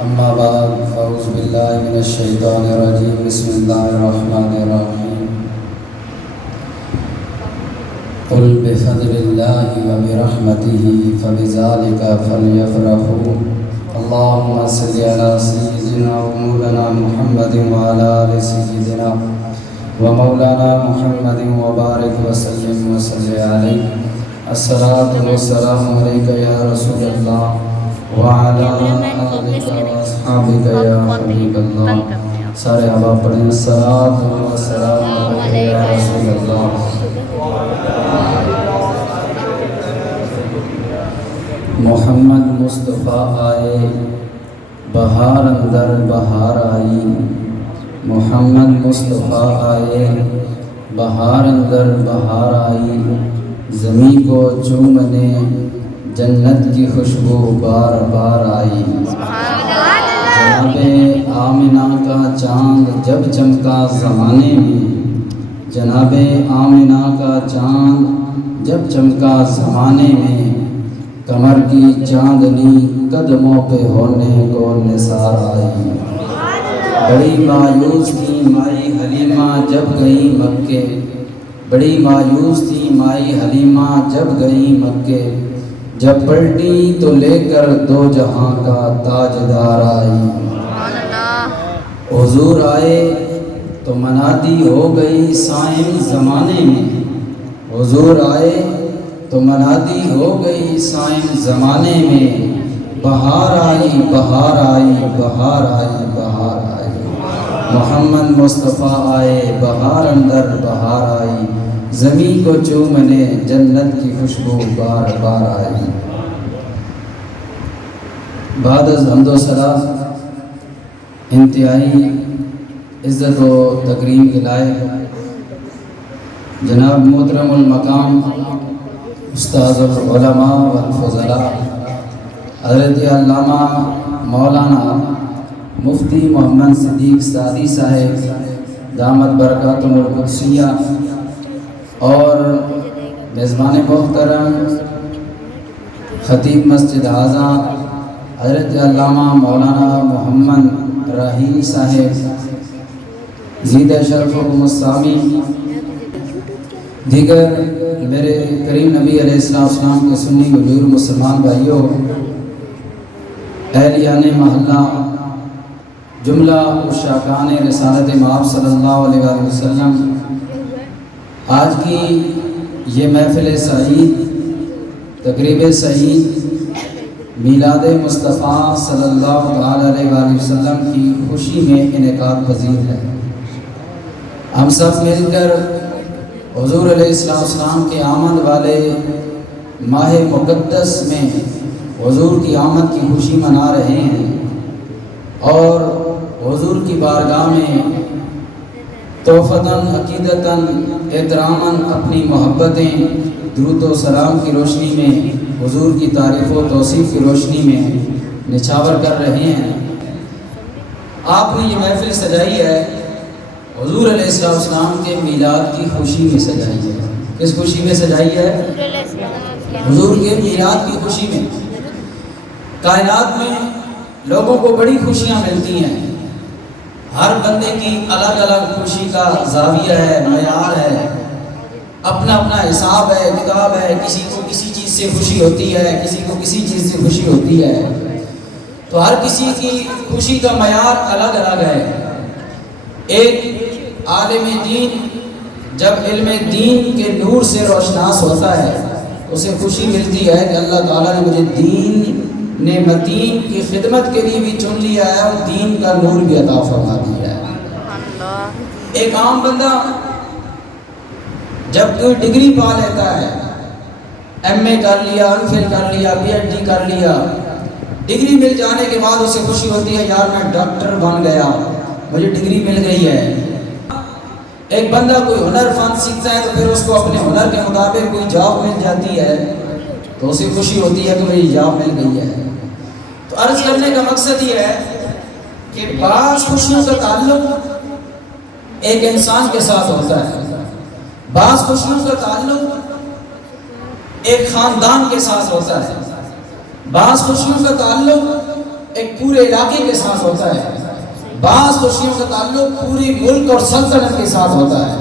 أما بعد فأعوذ بالله من الشيطان الرجيم بسم الله الرحمن الرحيم قل بفضل الله وبرحمته فبذلك فليفرحوا اللهم صل على سيدنا ومولانا محمد وعلى آل سيدنا ومولانا محمد وبارك وسلم عليه الصلاة والسلام عليك يا رسول الله وعلى آلك وأصحابك يا حبيب الله سارے آبا پڑھیں الصلاة والسلام عليك يا رسول الله محمد مصطفیٰ آئے بہار اندر بہار آئی محمد مصطفیٰ آئے بہار اندر بہار آئی زمین کو چومنے جنت کی خوشبو بار بار آئی جناب آمنہ کا چاند جب چمکا زمانے میں جناب آمنہ کا چاند جب چمکا زمانے میں کمر کی چاندنی قدموں پہ ہونے کو نثار آئی بڑی مایوس تھی مائی حلیمہ جب گئی مکے بڑی مایوس تھی مائی حلیمہ جب گئی مکے جب پلٹی تو لے کر دو جہاں کا تاجدار آئی حضور آئے تو منادی ہو گئی صائم زمانے میں حضور آئے تو منادی ہو گئی صائم زمانے میں بہار آئی بہار آئی بہار آئی بہار آئی محمد مصطفیٰ آئے بہار اندر بہار آئی زمین کو چومنے جنت کی خوشبو بار بار آئی بعد از حمد و ثنا انتہائی عزت و تکریم کے لائق جناب محترم المقام استاذ العلماء والفضلاء حضرت علامہ مولانا مفتی محمد صدیق سعدی صاحب دامت برکاتہم القدسیہ اور میزبان محترم خطیب مسجد اعظم حضرت علامہ مولانا محمد راہیل صاحب زید شرفکم السامی دیگر میرے کریم نبی علیہ السلام کے سنی حضور مسلمان بھائیوں اہلیان محلہ جملہ عشاقان رسالت مآب صلی اللہ علیہ وسلم آج کی یہ محفل سعید تقریب سعید میلاد مصطفیٰ صلی اللہ علیہ وسلم کی خوشی میں انعقاد پذیر ہے ہم سب مل کر حضور علیہ السلام کے آمد والے ماہ مقدس میں حضور کی آمد کی خوشی منا رہے ہیں اور حضور کی بارگاہ میں توفتاً عقیدتاً احتراماً اپنی محبتیں درود و سلام کی روشنی میں حضور کی تعریف و توصیف کی روشنی میں نچھاور کر رہے ہیں آپ نے یہ محفل سجائی ہے حضور علیہ السلام کے میلاد کی خوشی میں سجائی ہے کس خوشی میں سجائی ہے حضور کے میلاد کی خوشی میں کائنات میں لوگوں کو بڑی خوشیاں ملتی ہیں ہر بندے کی الگ الگ خوشی کا زاویہ ہے معیار ہے اپنا اپنا حساب ہے کتاب ہے کسی کو کسی چیز سے خوشی ہوتی ہے کسی کو کسی چیز سے خوشی ہوتی ہے تو ہر کسی کی خوشی کا معیار الگ الگ ہے ایک عالم دین جب علم دین کے نور سے روشناس ہوتا ہے اسے خوشی ملتی ہے کہ اللہ تعالیٰ نے مجھے دین نعمتین کی خدمت کے لیے بھی چن لیا ہے اور دین کا نور بھی عطا فرما دیا ہے ایک عام بندہ جب کوئی ڈگری پا لیتا ہے ایم اے کر لیا ایم فل کر لیا پی ایچ ڈی کر لیا ڈگری مل جانے کے بعد اسے خوشی ہوتی ہے یار میں ڈاکٹر بن گیا مجھے ڈگری مل گئی ہے ایک بندہ کوئی ہنر فن سیکھتا ہے تو پھر اس کو اپنے ہنر کے مطابق کوئی جاب مل جاتی ہے تو اسے خوشی ہوتی ہے کہ مجھے جاب مل گئی ہے تو عرض کرنے کا مقصد یہ ہے کہ بعض خوشیوں کا تعلق ایک انسان کے ساتھ ہوتا ہے بعض خوشیوں کا تعلق ایک خاندان کے ساتھ ہوتا ہے بعض خوشیوں کا تعلق ایک پورے علاقے کے ساتھ ہوتا ہے، بعض خوشیوں کا تعلق پوری ملک اور سلطنت کے ساتھ ہوتا ہے۔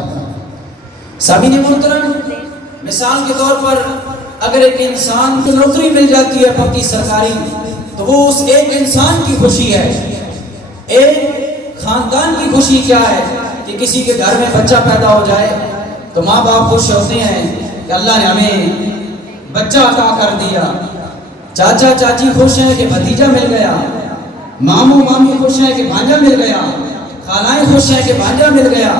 سامعین محترم، مثال کے طور پر اگر ایک انسان کو نوکری مل جاتی ہے پکی سرکاری، تو وہ اس ایک انسان کی خوشی ہے۔ ایک خاندان کی خوشی کیا ہے کہ کسی کے گھر میں بچہ پیدا ہو جائے تو ماں باپ خوش ہوتے ہیں کہ اللہ نے ہمیں بچہ عطا کر دیا، چاچا چاچی خوش ہیں کہ بھتیجا مل گیا، ماموں مامی خوش ہیں کہ بھانجا مل گیا، خالائیں خوش ہیں کہ بھانجا مل گیا،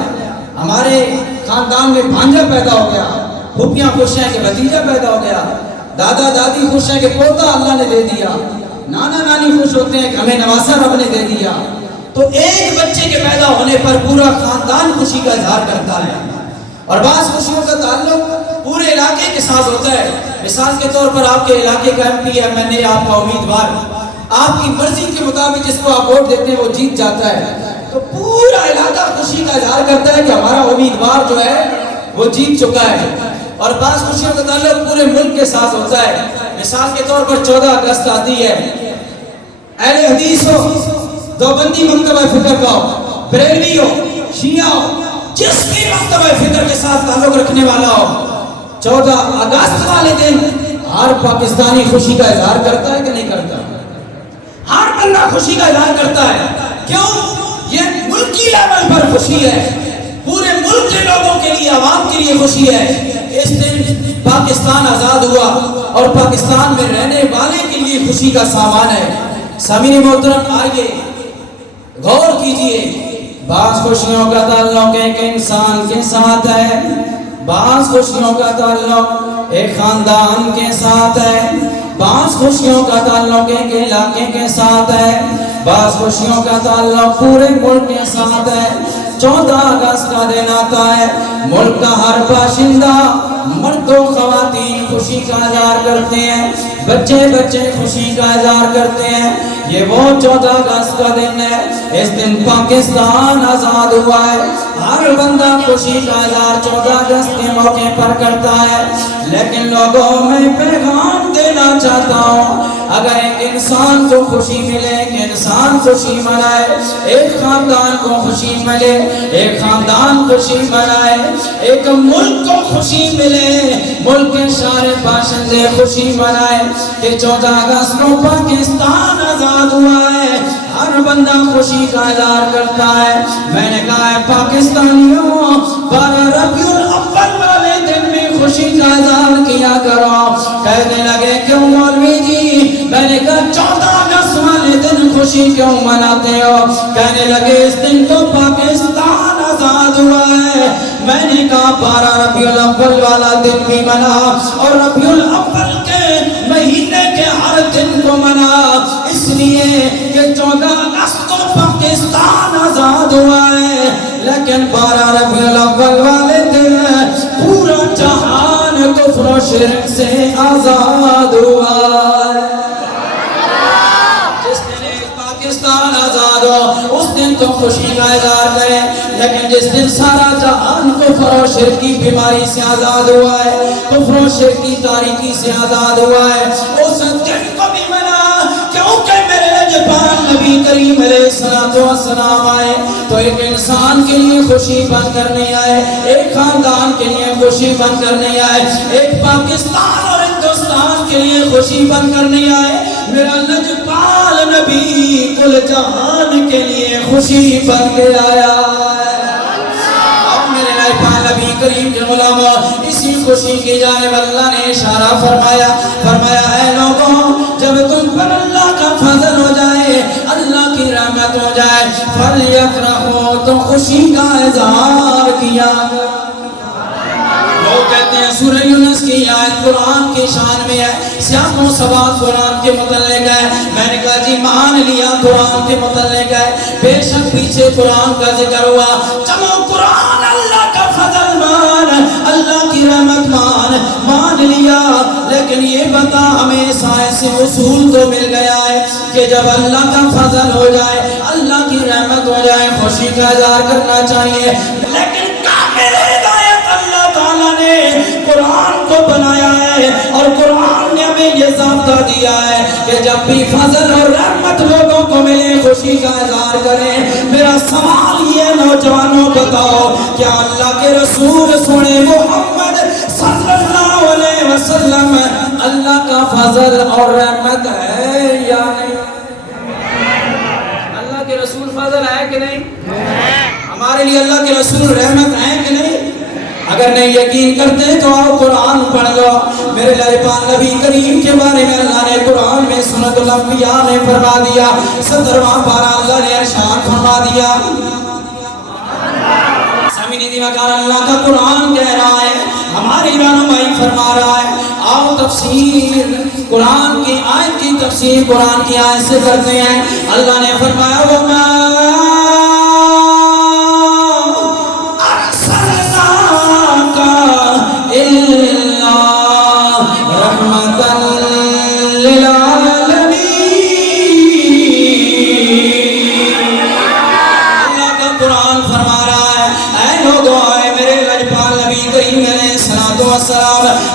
ہمارے خاندان میں بھانجا پیدا ہو گیا، پھوپھیاں خوش ہیں کہ بھتیجا پیدا ہو گیا، دادا دادی خوش ہیں کہ پوتا اللہ نے دے دیا، نانا نانی خوش ہوتے ہیں کہ ہمیں نواسا رب نے دے دیا۔ تو ایک بچے کے پیدا ہونے پر پورا خاندان خوشی کا اظہار کرتا ہے، اور بعض خوشیوں کا تعلق پورے علاقے کے ساتھ ہوتا ہے۔ مثال کے طور پر آپ کے علاقے کا ایم پی ایم این اے، آپ کا امیدوار آپ کی مرضی کے مطابق جس کو آپ ووٹ دیتے ہیں وہ جیت جاتا ہے، تو پورا علاقہ خوشی کا اظہار کرتا ہے کہ ہمارا امیدوار جو ہے وہ جیت چکا ہے۔ اور بعض خوشیوں کا تعلق پورے ملک کے ساتھ ہوتا ہے۔ مثال کے طور پر 14 اگست آتی ہے، اہل حدیث ہو، دیوبندی مکتبہ فکر کا ہو، بریلوی ہو، شیعہ ہو، جس بھی مکتبہ فکر کے ساتھ تعلق رکھنے والا ہو، 14 اگست والے دن ہر پاکستانی خوشی کا اظہار کرتا ہے کہ نہیں کرتا؟ ہر بندہ خوشی کا اظہار کرتا ہے۔ کیوں؟ یہ ملکی لیول پر خوشی ہے، پورے ملک کے لوگوں کے لیے، عوام کے لیے خوشی ہے۔ اس دن پاکستان آزاد ہوا اور پاکستان میں رہنے والے کے لیے خوشی کا سامان ہے۔ سامعین محترم، آئیے غور کیجئے، بعض خوشیوں کا تعلق ایک انسان کے ساتھ ہے، بعض خوشیوں کا تعلق ایک خاندان کے ساتھ ہے، بعض خوشیوں کا تعلق ایک علاقے کے ساتھ ہے، بعض خوشیوں کا تعلق پورے ملک کے ساتھ ہے۔ 14 اگست کا دن آتا ہے، ملک کا ہر باشندہ، مرد و خواتین خوشی کا اظہار کرتے ہیں، بچے بچے خوشی کا اظہار کرتے ہیں۔ یہ وہ 14 اگست کا دن ہے، اس دن پاکستان آزاد ہوا ہے۔ ہر بندہ خوشی کا اظہار 14 اگست کے موقع پر کرتا ہے، لیکن لوگوں میں پیغام دینا چاہتا ہوں، اگر ایک انسان کو خوشی ملے، ایک انسان خوشی منائے، ایک خاندان کو خوشی ملے، ایک خاندان خوشی منائے، ایک ملک کو خوشی ملے، ملک کے سارے باشندے خوشی منائے کہ 14 اگست کو پاکستان آزاد ہوا ہے، ہر بندہ خوشی کا اظہار کرتا ہے۔ میں نے کہا ہے پاکستانیوں، 12 ربیع الاول والے دن میں خوشی کا اظہار کیا کرو۔ کہنے لگے کیوں مولوی جی؟ میں نے کہا 14 اگست والے دن خوشی کیوں مناتے ہو؟ کہنے لگے اس دن تو پاکستان آزاد ہوا ہے۔ میں نے کہا 12 ربیع الاول والا دن بھی منا اور ربیع الاول کے مہینے کے ہر دن کو منا، اس لیے کہ 14 اگست کو پاکستان آزاد ہوا ہے، لیکن 12 ربیع الاول والے دن پورا جہان کفر و شرک سے آزاد ہوا ہے۔ جس دن پاکستان آزاد ہو اس دن تو خوشی کا اظہار کریں، لیکن جس دن سارا جہان کفر و شرک کی بیماری سے آزاد ہوا ہے، کفر و شرک کی تاریکی سے آزاد ہوا ہے، اس دن کو بھی منا، کیونکہ میرے لجپال نبی کریم علیہ السلام آئے تو ایک انسان کے لیے خوشی بن کر نہیں آئے، ایک خاندان کے لیے خوشی بن کر نہیں آئے، ایک پاکستان اور ہندوستان کے لیے خوشی بن کر نہیں آئے، میرا لجپال نبی کل جہان کے لیے خوشی بن کے آیا ہے۔ اب میرے لجپال نبی کریم کے غلاموں، اسی خوشی کی جانب اللہ نے اشارہ فرمایا اے لوگوں، جب تم پر اللہ کا فضل ہو جائے، اللہ کی رحمت ہو جائے، فَلْيَفْرَحُوا، تو خوشی کا اظہار کیا۔ لوگ کہتے ہیں سورہ یونس کی آیت قرآن کی شان میں ہے، سیاق و سباق قرآن کے متعلق ہے۔ میں نے کہا جی مان لیا قرآن کے متعلق ہے، بے شک پیچھے قرآن کا ذکر ہوا، چلو قرآن اللہ کا فضل مان، اللہ کی رحمت مان لیا، لیکن یہ بتا ہمیں سائنسی اصول تو مل گیا ہے کہ جب اللہ کا فضل ہو جائے، اللہ کی رحمت ہو جائے، خوشی کا اظہار کرنا چاہیے، لیکن کامل ہدایت اللہ تعالیٰ نے قرآن کو کو بنایا ہے اور قرآن نے ہمیں یہ ضابطہ دیا ہے کہ جب بھی فضل اور رحمت لوگوں کو ملے خوشی کا اظہار کریں. میرا سوال یہ نوجوانوں بتاؤ کیا اللہ کے رسول سونے محمد صلی اللہ علیہ وسلم اللہ کا فضل اور رحمت ہے یا نہیں؟ اللہ کے رسول فضل ہے کہ نہیں؟ ہمارے لیے اللہ کے رسول رحمت ہے کہ نہیں؟ اگر نہیں یقین کرتے تو آؤ قرآن پڑھ لو. میرے لائبان نبی کریم کے بارے میں اللہ نے قرآن میں سنت الانبیاء میں فرما دیا. 17واں پارہ اللہ نے ارشاد فرما دیا. سامعین دی مکان اللہ کا قرآن کہہ رہا ہے, ہماری رہنمائی فرما رہا ہے. آؤ تفسیر قرآن کی آیت کی تفسیر قرآن کی آیت سے کرتے ہیں. اللہ نے فرمایا وَمَا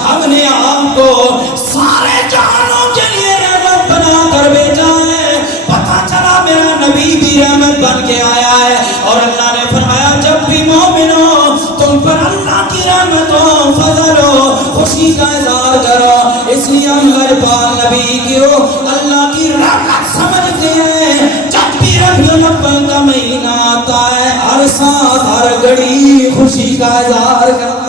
ہم نے آپ کو سارے جہانوں کے لیے رحمت بنا کر بھیجا ہے. پتہ چلا میرا نبی بھی رحمت بن کے آیا ہے. اور اللہ نے فرمایا جب بھی مومنو تم پر اللہ کی رحمت ہو فضل ہو خوشی کا اظہار کرو. اس لیے ہم ہر بار نبی کو اللہ کی رحمت سمجھتے ہیں. جب بھی ربیع الاول کا مہینہ آتا ہے ہر ساتھ ہر گھڑی خوشی کا اظہار کرتے ہیں.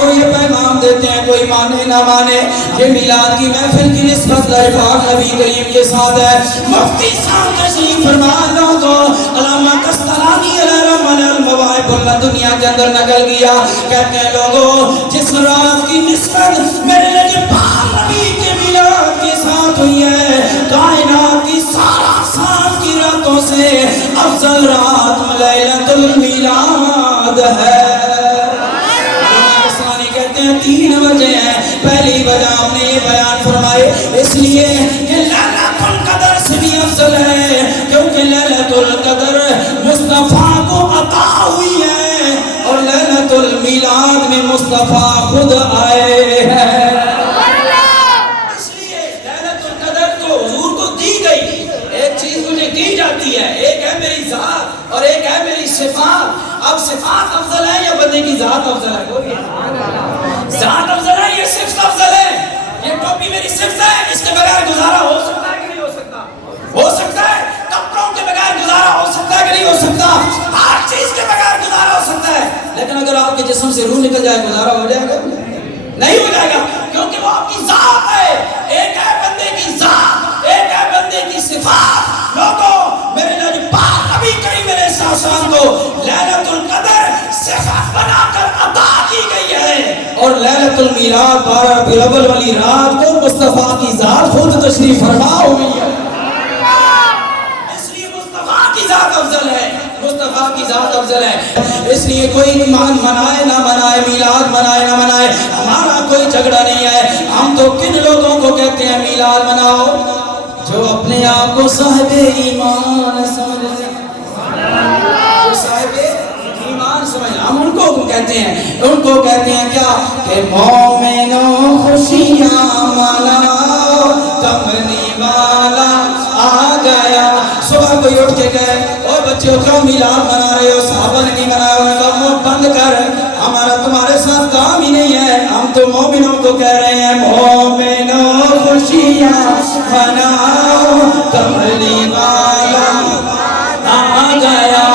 کو یہ پیغام دیتے ہیں کوئی مانے نہ مانے. یہ میلاد کی محفل کی نسبت پاک نبی کریم کے ساتھ ہے. مفتی صاحب تشریف فرما لوگو علامہ قسطلانی علیہ رحمۃ المواہب اللہ دنیا کے اندر نقل کیا. کہتے ہیں لوگو جس رات کی نسبت میرے لئے پاک نبی کے میلاد کے ساتھ ہوئی ہے کائنات کی سارا سال کی راتوں سے افضل رات لیلۃ المیلاد ہے. 3 وجہ ہیں. پہلی وجہ ہم نے یہ بیان فرمائے اس لیے کہ لیلۃ القدر سے بھی افضل ہے کیونکہ لیلۃ القدر مصطفیٰ کو عطا ہوئی ہے اور لیلۃ المیلاد میں مصطفیٰ خود آئے ہیں. اس لیے لیلۃ القدر تو حضور کو دی گئی. ایک چیز مجھے دی جاتی ہے, ایک ہے میری ذات اور ایک ہے میری صفات. اب صفات افضل ہے یا بندے کی ذات افضل ہے؟ ذات افضل ہے, یہ صفت افضل ہے. یہ ٹوپی میری صفت ہے, اس کے بغیر گزارا ہو سکتا ہے کہ نہیں ہو سکتا؟ ہو سکتا ہے. کپڑوں کے بغیر گزارا ہو سکتا ہے کہ نہیں ہو سکتا؟ ہر چیز کے بغیر گزارا ہو سکتا ہے. لیکن اگر آپ کے جسم سے روح نکل جائے گزارا ہو جائے گا؟ نہیں ہو جائے گا, کیونکہ وہ آپ کی ذات ہے. ایک ہے بندے کی ذات, ایک ہے بندے کی صفات. لوگوں میرے نبی پاک نبی کریم علیہ السلام کو لیلۃ القدر صفت بنا کر عطا کی گئی ہے اور لیلۃ المیلاد 12 ربیع الاول والی رات کو مصطفیٰ کی ذات خود تشریف فرما ہوئی ہے. اس لیے مصطفیٰ کی ذات افضل ہے, مصطفیٰ کی ذات افضل ہے. اس لیے کوئی ایمان منائے نہ منائے, میلاد منائے نہ منائے, ہمارا کوئی جھگڑا نہیں ہے. ہم تو کن لوگوں کو کہتے ہیں میلاد مناؤ؟ جو اپنے آپ کو صاحب ایمان سمجھتے ہیں, جو صاحب ایمان سمجھ, ہم ان کو کہتے ہیں, ان کو کہتے ہیں کیا کہ مومنوں خوشیاں مناؤ کملی والا آ گیا. صبح کوئی اٹھ کے گئے اور بچوں کیوں میلاد منا رہے ہو؟ صحابہ نے نہیں منایا. انہوں نے کہا منہ بند کر, ہمارا تمہارے ساتھ کام ہی نہیں ہے. ہم تو مومنوں کو کہہ رہے ہیں مومنوں خوشیاں مناؤ کملی والا آ گیا.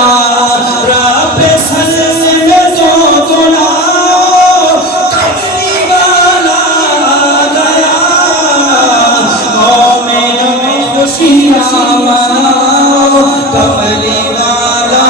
رب سلم تو بلاؤ کملی والا آ گیا. مومنوں خوشیاں مناؤ کملی والا.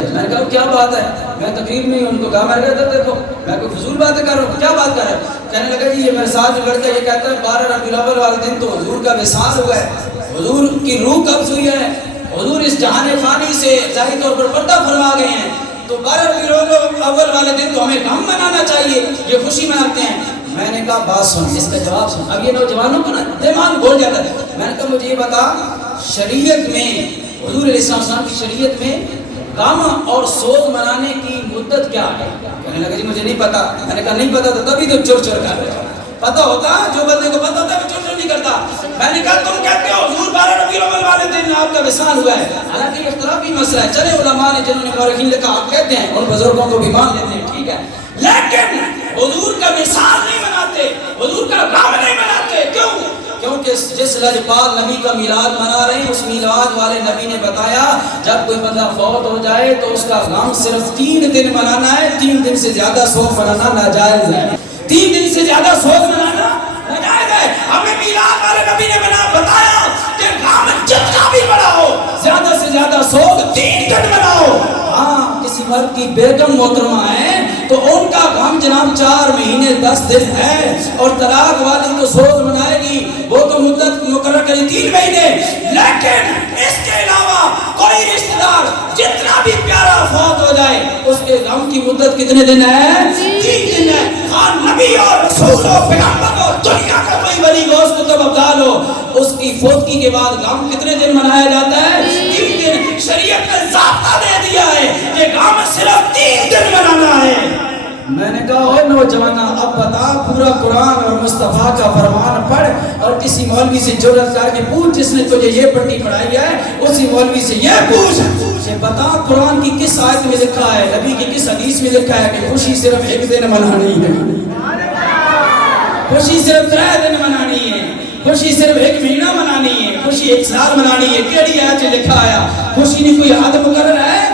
میں نے کہا کیا بات ہے, میں تقریر میں ان کو کہا, میں نے کہا دیکھو میں کوئی فضول باتیں کر رہا ہوں, کیا بات کر رہا ہے؟ کہنے لگا جی یہ میرے ساتھ جو لڑکا یہ کہتا ہے 12 ربیع الاول والے دن تو حضور کا وصال ہوا ہے, حضور کی روح قبض ہوئی ہے, حضور اس جہان فانی سے ظاہری طور پر پردہ فرما گئے ہیں, تو 12 ربیع الاول والے دن تو ہمیں غم منانا چاہیے, یہ خوشی مناتے ہیں. میں نے کہا بات سن, اس کا جواب سن. اب یہ نوجوانوں کو نا دماغ بھول جاتا ہے. میں نے کہا مجھے یہ بتا شریعت میں, حضور علیہ السلام کی شریعت میں غم اور سوگ منانے کی مدت کیا ہے؟ کہنے لگا جی مجھے نہیں پتا. میں نے کہا نہیں پتا تو تبھی تو چور چور کر رہے ہو. پتا ہوتا جو بندے کو پتا ہوتا ہے وہ چور چور نہیں کرتا. میں نے کہا تم کہتے ہو حضور 12 ربیع الاول والے دن آپ کا وصال ہوا ہے, حالانکہ یہ اختلافی مسئلہ ہے. چلے علماء نے جنہوں نے مورخین لکھا آپ کہتے ہیں, ان بزرگوں کو بھی مان لیتے ہیں, ٹھیک ہے, لیکن حضور کا وصال نہیں مناتے, حضور کا غم نہیں مناتے. کیوں؟ کیونکہ جس لجپال نبی کا میلاد منا رہے ہیں, اس میلاد والے نبی نے بتایا جب کوئی بندہ فوت ہو جائے تو اس کا غم صرف 3 دن منانا ہے. 3 دن سے زیادہ سوگ منانا ناجائز ہے. 3 دن سے زیادہ سوگ منانا ناجائز ہے. ہمیں میلاد والے نبی نے بتایا کہ غم جتنا بھی بڑا ہو, زیادہ سے زیادہ سوگ 3 دن مناؤ. ہاں کسی مرد کی بیگم محترمہ ہے تو ان کا غم جناب 4 مہینے 10 دن ہے, اور طلاق والی تو سوگ منائے گی, وہ تو مدت مقرر کری 3 مہینے. لیکن اس کے علاوہ کوئی رشتہ دار جتنا بھی پیارا فوت ہو جائے اس کے غم کی مدت کتنے دن ہے؟ 3 دن ہے. ہاں نبی اور رسول اور پیغمبر اور دنیا کا کوئی ولی دوست تو ابدال ہو, اس کی فوتگی کے بعد غم کتنے دن منایا جاتا ہے؟ 3 دن. شریعت نے ضابطہ دے دیا ہے کہ غم صرف 3 دن منانا ہے. میں نے کہا اوہ نوجوانہ اب بتا, پورا قرآن اور مصطفیٰ کا فرمان پڑھ اور کسی مولوی سے جرأت کر کے پوچھ جس نے تجھے یہ پٹی پڑھائی ہے, اسی مولوی سے یہ پوچھ کہ بتا قرآن کی کس آیت میں لکھا ہے, نبی کی کس حدیث میں لکھا ہے کہ خوشی صرف 1 دن منانی ہے, خوشی صرف 3 دن منانی ہے, خوشی صرف 1 مہینہ منانی ہے, خوشی 1 سال منانی ہے. کیڑی آیت میں لکھا آیا خوشی نے کوئی حد مقرر ہے؟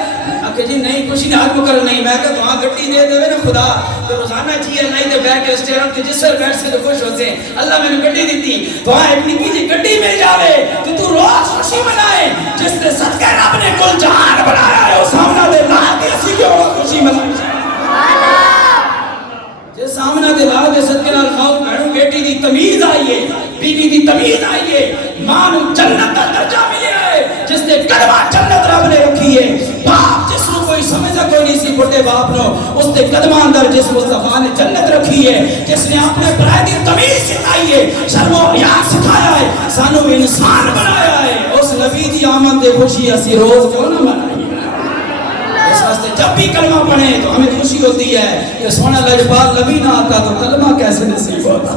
کہ جی نہیں خوشی نے حد مقرر نہیں. میں کہا وہاں گٹی دے دے نا خدا تو روزانہ جی نہیں تو بیٹھ کے اسٹیرم کے جس پر بیٹھ سے تو خوش ہوتے ہیں. اللہ میں نے گٹی دیتی تو وہاں ایک نکی جی گٹی مل جاوے تو روز خوشی منائے. جس نے صدقہ رب نے کل جہان بنایا ہے وہ سامنا دے لا کے اسی کے اور خوشی منائے. جس سامنا دے لا کے صدقے نال کھاؤ بہنوں بیٹی دی تمیز آئیے, بیوی دی تمیز آئیے, ماں نو جنت کا درجہ ملیا ہے جس نے کلمہ جنت رب نے رکھی ہے. باپ جس نو کوئی سمجھا کوئی نہیں سی بڑے باپ نو, اس نے قدمہ اندر جس مصطفیٰ نے جنت رکھی ہے, جس نے اپنے برائے دی تمیز سکھائی ہے, شرم و حیا سکھایا ہے, سانو انسان بنایا ہے. اس نبی دی آمد دے خوشی اسی روز کیوں نہ منائیے؟ اس واسطے جب بھی کلمہ پڑھیں تو ہمیں خوشی ہوتی ہے کہ سونا لجپال نبی نہ آتا تو کلمہ کیسے نصیب ہوتا.